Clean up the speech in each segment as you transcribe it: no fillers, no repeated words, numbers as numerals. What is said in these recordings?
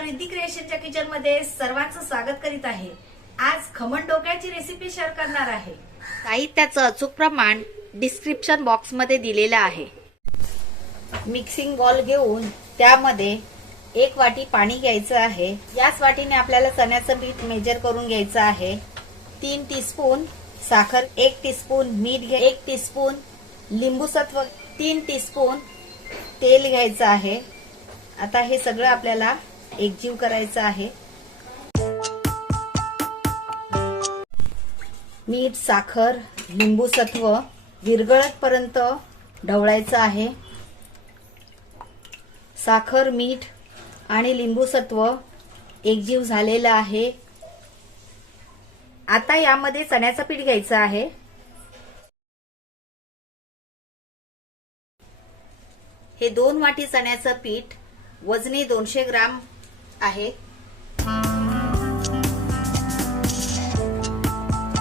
Riddhi क्रिएशनच्या kitchen मध्ये सर्वांचं स्वागत करीत आहे। आज खमण डोक्याची रेसिपी शेअर करणार आहे। साहित्याचं अचूक प्रमाण डिस्क्रिप्शन बॉक्स मध्ये दिलेलं आहे। मिक्सिंग बॉल घेऊन त्यामध्ये 1 वाटी पाणी घ्यायचं आहे। याच वाटीने आपल्याला चण्याचं पीठ मेजर करून घ्यायचं आहे। 3 टीस्पून साखर, 1 टीस्पून मीठ, 1 टीस्पून लिंबू सत्व, 3 टीस्पून तेल घ्यायचं आहे। आता हे सगळं आपल्याला एकजीव करायचं आहे। मीठ, साखर, लिंबू सत्व विरघळतपर्यंत ढवळायचं आहे। साखर, मीठ आणि लिंबू सत्व एकजीव झालेलं आहे। आता यामध्ये चण्याचं पीठ घ्यायचं आहे। हे 2 वाटी चण्याचं पीठ वजनी 200 ग्राम आहे।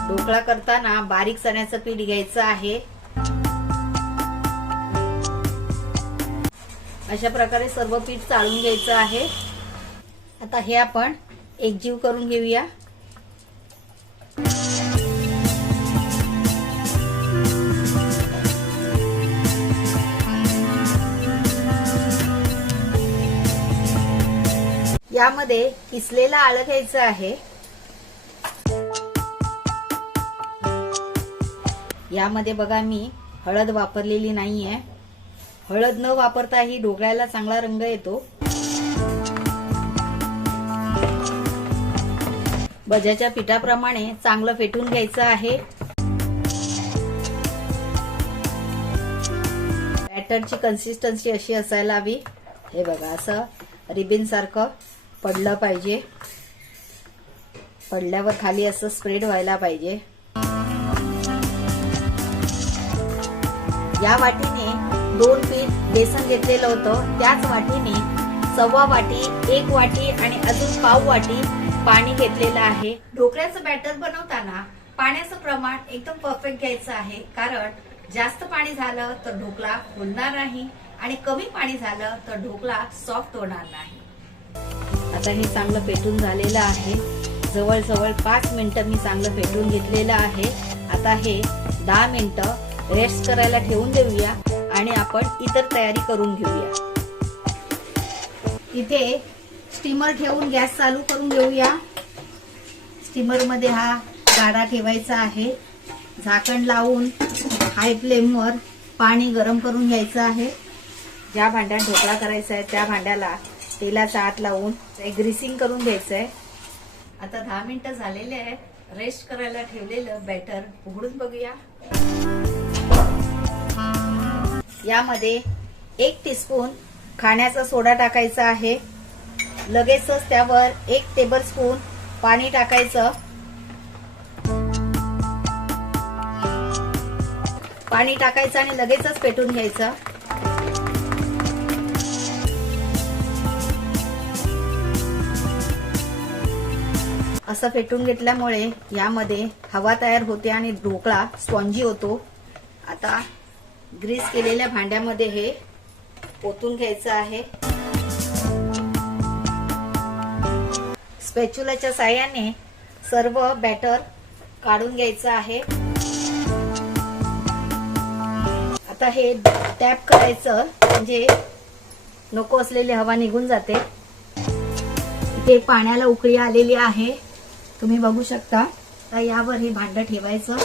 ढोकळा करताना बारीक चण्याचं पीठ घ्यायचं आहे। अशा प्रकारे सर्व पीठ चाळून घ्यायचं आहे। आता हे आपण एकजीव करून घेऊया। यामध्ये किसलेलं आलं घ्यायचं आहे। यामध्ये बघा मी हळद वापरलेली नाहीये। हळद न वापरताही ढोकळ्याला चांगला रंग येतो। भज्याच्या पिठाप्रमाणे चांगलं फेटून घ्यायचं आहे। बॅटरची कन्सिस्टन्सी अशी असायला हवी। हे बघा असं रिबिन सारखं पडलं पाहिजे। पडल्यावर खाली असं स्प्रेड व्हायला पाहिजे। या वाटीने 2 पीठ बेसन घेतलेलं होतं, त्याच वाटीने 1.25 वाटी, 1 वाटी आणि अजून 1/2 वाटी पाणी घेतलेलं आहे। ढोकळ्याचं बॅटर बनवताना पाण्याचं प्रमाण एकदम परफेक्ट घ्यायचं आहे, कारण जास्त पाणी झालं तर ढोकळा फुलणार नाही आणि कमी पाणी झालं तर ढोकळा सॉफ्ट होणार नाही। आता हे चांगलं फेटून झालेलं आहे। जवळजवळ 5 मिनिटं मी चांगलं फेटून घेतलेलं आहे। आता हे 10 मिनिटं रेस्ट करायला ठेवून देऊया आणि आपण इतर तयारी करून घेऊया। इथे स्टीमर ठेवून गॅस चालू करून घेऊया। स्टीमर मध्ये हा गाडा ठेवायचा आहे। झाकण लावून हाय फ्लेमवर पाणी गरम करून घ्यायचं आहे। ज्या भांड्यात ढोकळा करायचा आहे त्या भांड्याला तेलाचा हात लावून ग्रीसिंग करून घ्यायचं आहे। आता 10 मिनिटं झालेले आहे। रेस्ट करायला ठेवलेलं बॅटर उघडून बघूया। यामध्ये 1 टीस्पून खाण्याचा सोडा टाकायचा आहे। लगेचच त्यावर 1 टेबलस्पून पाणी टाकायचं। पाणी टाकायचं आणि लगेचच पेटून घ्यायचं। असं फेटून घेतल्यामुळे यामध्ये हवा तयार होते आणि ढोकळा स्पॉन्जी होतो। आता ग्रीस केलेल्या भांड्यामध्ये हे ओतून घ्यायचं आहे। स्पॅच्युलाच्या साहाय्याने सर्व बॅटर काढून घ्यायचं आहे। आता हे टॅप करायचं, म्हणजे नको असलेली हवा निघून जाते। इथे पाण्याला उकळी आलेली आहे, तुम्ही बघू शकता। आता यावर हे भांडं ठेवायचं।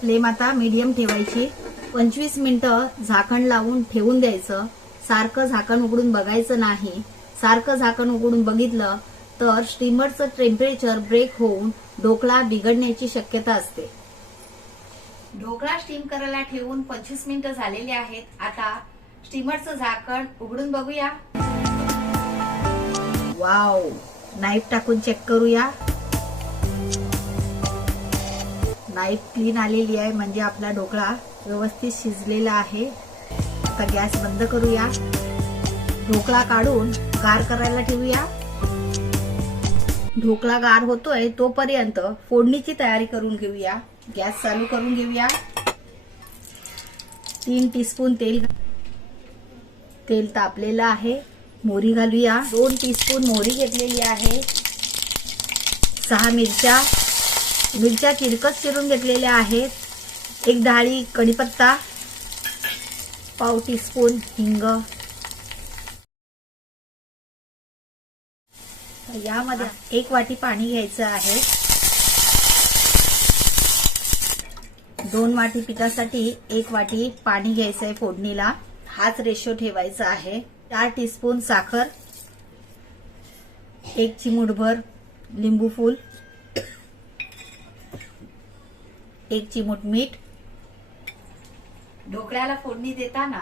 फ्लेम आता मीडियम ठेवायची। 25 मिनिटं झाकण लावून ठेवून द्यायचं। सारखं झाकण उघडून बघायचं नाही। सारखं झाकण उघडून बघितलं तर स्टीमरचं टेम्परेचर ब्रेक होऊन ढोकळा बिघडण्याची शक्यता असते। ढोकळा स्टीम करायला ठेवून 25 मिनिटं झालेली आहेत। आता स्टीमरचं झाकण उघडून बघूया। वाव, नाईफ टाकून चेक करूया। नाईफ क्लीन आलेली आहे, म्हणजे आपला ढोकळा व्यवस्थित शिजलेला आहे। आता गॅस बंद करूया। ढोकळा काढून गार करायला ठेवूया। ढोकळा गार होतोय तोपर्यंत फोडणीची तयारी करून घेऊया। गॅस चालू करून घेऊया। 3 टीस्पून तेल तापलेलं आहे। मोहरी घालूया. 2 टीस्पून मोहरी घेतलेली आहे. 6 मिरच्या तिरकस चिरून घेतलेल्या आहेत. 1 डाळी कढीपत्ता, पाव टीस्पून हिंग. यामध्ये 1 वाटी पाणी घ्यायचं आहे. 2 वाटी पिठासाठी 1 वाटी पाणी घ्यायचं आहे फोडणीला. हाच रेशो ठेवायचा आहे. 4 टीस्पून साखर, 1 चिमूटभर लिंबू फूल, 1 चिमूट मीठ. ढोकळ्याला फोडणी देताना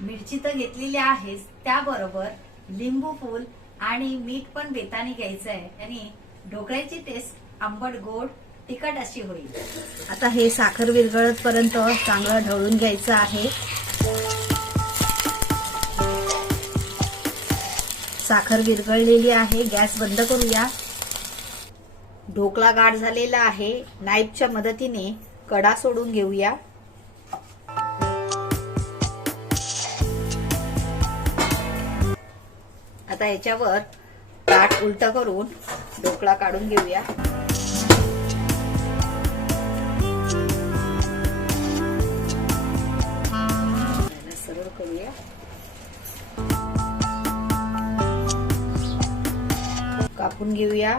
मिरची तर घेतलेली आहेच, त्याबरोबर लिंबू फूल आणि मीठ पण बेताने घ्यायचं आहे. आणि ढोकळ्याची टेस्ट आंबट गोड तिखट अशी होईल. आता हे साखर विरघळत पर्यंत चांगलं ढवळून घ्यायचं आहे. साखर विरघळलेली आहे. गॅस बंद करूया. ढोकळा गाढ झालेला आहे. नाईफच्या मदतीने कडा सोडून घेऊया. आता याच्यावर ताट उलट करून ढोकळा काढून घेऊया. सरळ करूया. कापून घेऊया.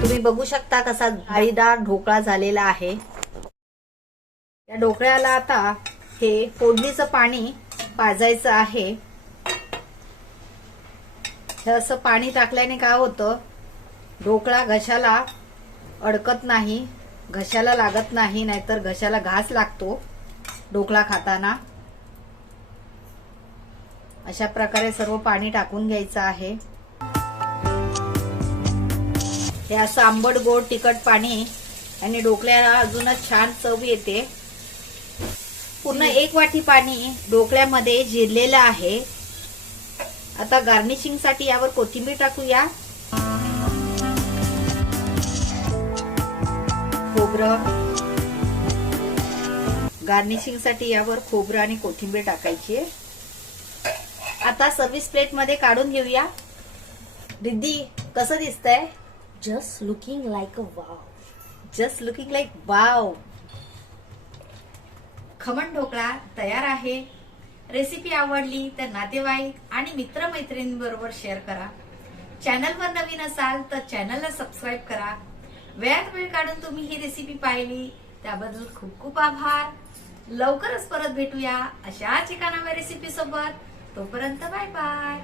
तुम्ही बघू शकता कसा जाळीदार ढोकळा झालेला आहे. या ढोकळ्याला आता हे फोडणीचं पाणी पाजायचं आहे. असं पाणी टाकल्याने काय होतं, ढोकळा घशाला अडकत नाही, घशाला लागत नाही, नाहीतर घशाला घास लागतो ढोकळा खाताना. अशा प्रकारे सर्व पाणी टाकून घ्यायचं आहे. हे असं आंबट गोड तिखट पाणी आणि ढोकळ्याला अजूनच छान चव येते. पूर्ण 1 वाटी पाणी ढोकळ्यामध्ये जिरलेलं आहे. आता गार्निशिंग साठी यावर कोथिंबीर टाकूया. खोबरं, गार्निशिंग साठी यावर खोबरं आणि कोथिंबीर टाकायची. आता सर्व्हिस प्लेट मध्ये काढून घेऊया. दीदी कसं दिसतंय? Just looking like a wow. Just looking like wow. Khaman dhokla तयार आहे. रेसिपी आवडली तर नातेवाईक आणि मित्रमैत्रिणींबरोबर शेअर करा. चॅनलवर नवीन असाल तर चॅनलला सबस्क्राईब करा. वेळात वेळ काढून तुम्ही ही रेसिपी पाहिली त्याबद्दल खूप खूप आभार. लवकरच परत भेटूया अशाच एका नव्या रेसिपी सोबत. तोपर्यंत बाय बाय.